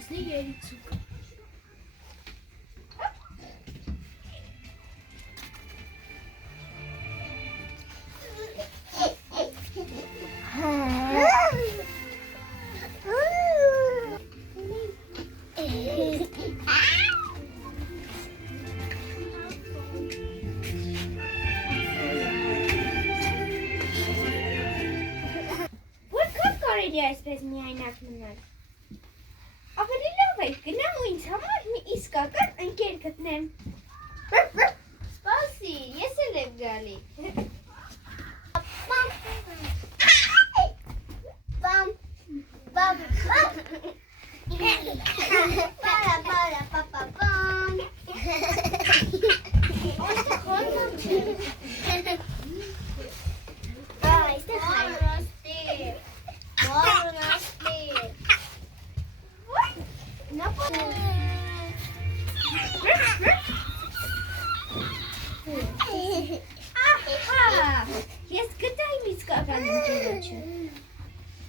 Ոզնի երիցուկ։ Այսպես միայնակ մնալ։ Ավելի լավ է գնամ ու ինձ համար մի իսկական ընկեր գտնեմ։ Սպասի, ես էլ եմ գալի։ Ես գտա իմ իսկական ընկերոջը։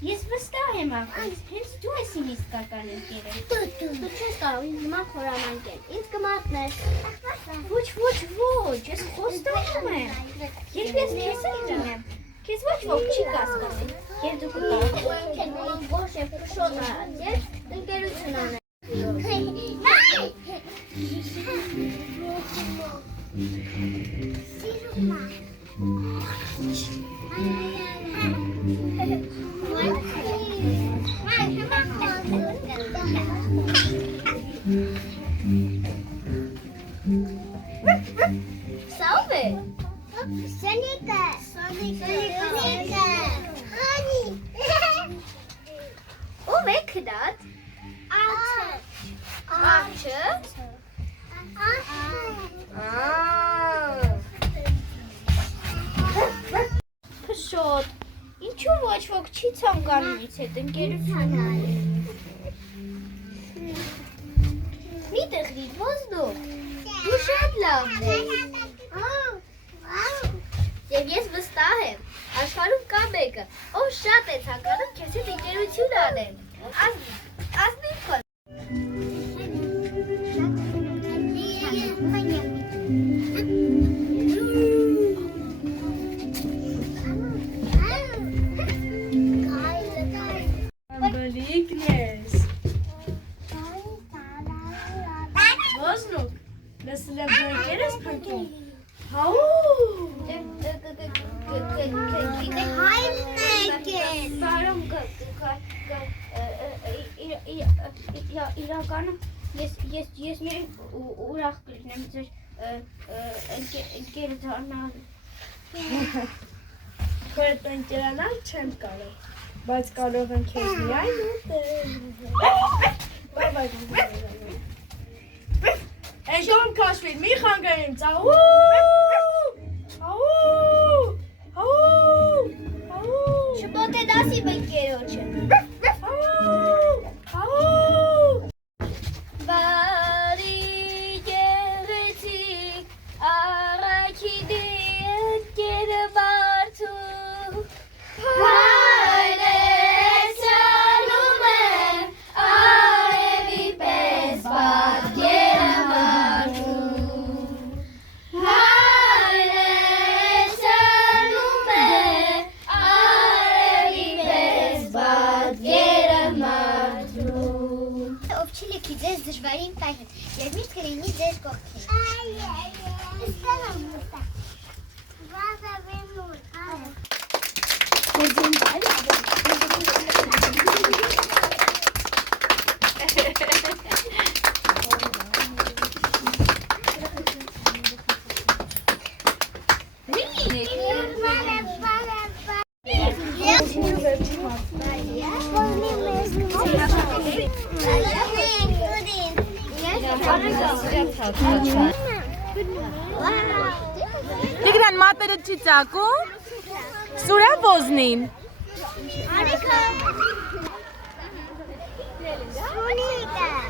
Ես վստահ եմ ախոս, հենց դու ես իմ իսկական ընկերը։ Դու չես կարող ինձ նման խորամանկել, ինձ կմատնես։ Ոչ, ես խոստանում եմ։ Երբ ես քեզ լինեմ, քեզ ոչ ոք չի կասկածի։ Եվ դու կկարողանաս ոչ եմ փշոտ արած, ես ընկերություն անեմ։ Salve! Sonica! Honey! Ով է կդատ? Աչը? Փշոտ, ինչու ոչ ոք չի ցանկանում ինձ հետ ընկերություն անել։ Մի տղրիկ ոզնուկ, դու շատ լավն ես։ Եվ ես վստահ եմ, աշխարհում կա մեկը, ով շատ է ցանկանում քեզ հետ ընկերություն անել։ Ազնիվ քո։ Բալիկնես։ Ոզնուկ, լսել եմ դու ընկեր ես փնտրում։ Հաու։ Իրականում ես մի ուրախ կլինեմ ձեր ընկերը դառնալ։ Քո հետ ընկերանալ չեմ կարող, բայց կարող եմ քեզ միայն ուտել։ Էժան քաշվի, մի խանգարեմ, ծահու։ Շուտոտ է դասի բնկերոչը։ Բարի գեղեցիկ առաքի դետկերը բարդու Հայր է սանում է արևի պես բատկերը մարդու Հայր է սանում է արևի պես բատկերը մարդու Ով չի լքի ձեզ դժվարին պայհն և միշտ կլինի ձեզ կողքին Ստանամ մուտա Վազա վենուր Տիգրան մատերը չի ծակում, սուրա ոզնին։ Սունիկա